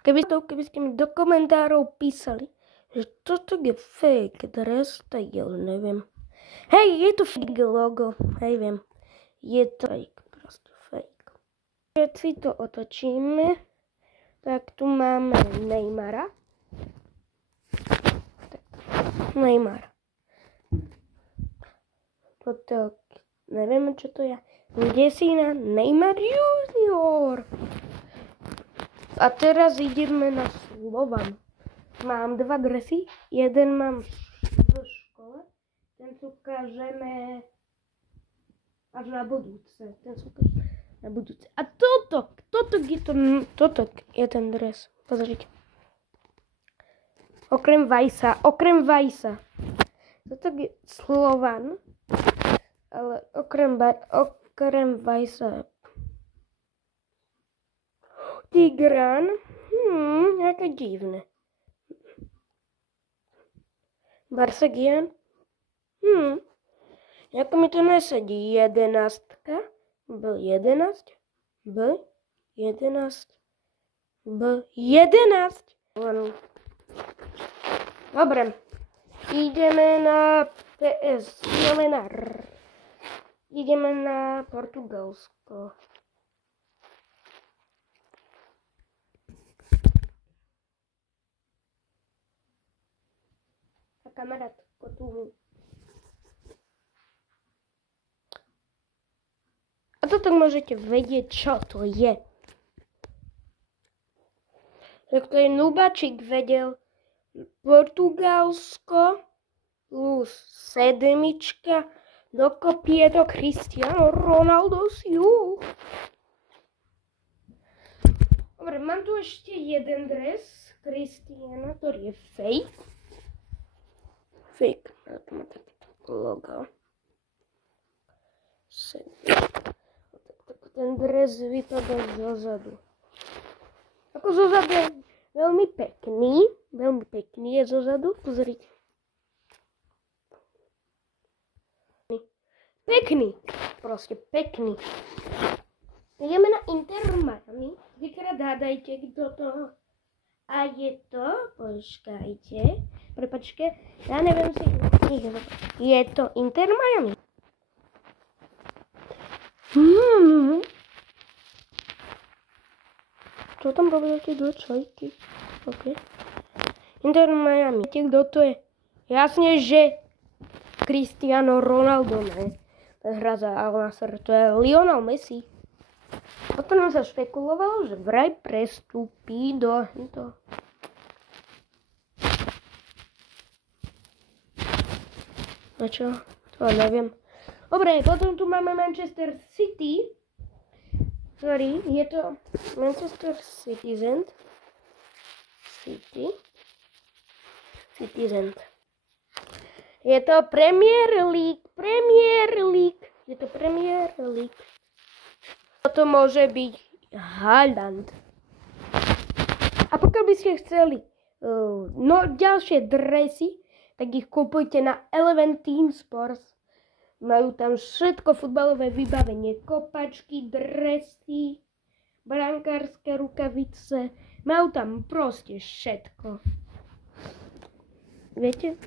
Keby ste mi do komentárov písali, že toto je fake dres, tak ja neviem. Hej, je to fake logo, hej, viem. Je to fake, proste fake. Keď si to otočíme, tak tu máme Neymara. Neymar. Toto, neviem, čo to je. Desina Neymar Junior. A teraz ideme na Slovan. Mám 2 dresy. Jeden mám v škole. Ten si ukážeme až na budúce. Na budúce. A toto je ten dres. Pozrite. Okrem Vajsa. Toto je Slovan. Ale okrem Vajsa. Tigran. Jaké divné. Barsegian. Jako mi to nesedí. 11. B11. Dobre. Ideme na PS. Ideme na Portugalsko. A kamarátko tu. A toto môžete vedieť, čo to je. Tak to je Nubačík vedel. Portugalsko plus 7. Dokopy je to Cristiano Ronaldo. Dobre, mám tu ešte jeden dres Cristiana, ktorý je fake. Fake. To má takéto logo. Ten dres vypadá zozadu. Ako zozadu je veľmi pekný. Veľmi pekný je zozadu. Pozrite. Pekný. Proste pekný. Ideme na Inter Miami. Dvakrát hádajte, kto to. A je to, počkajte. Prepačte, ja neviem si. Je to Inter Miami. Čo tam robia tie dve čajky? OK. Inter Miami. Viete, kto to je? Jasne, že Cristiano Ronaldo, ne? Ten hra za Al-Nassr. To je Lionel Messi. Potom sa špekulovalo, že vraj prestúpi do... A čo? To neviem. Dobre, potom tu máme Manchester City. Sorry, je to Manchester Citizen. Citizen. Je to Premier League. Je to Premier League. Toto môže byť Haaland. A pokiaľ by ste chceli ďalšie dresy, tak ich kupujte na Eleven Team Sports. Majú tam všetko futbalové vybavenie. Kopačky, dresy, brankárske rukavice. Majú tam proste všetko. Viete?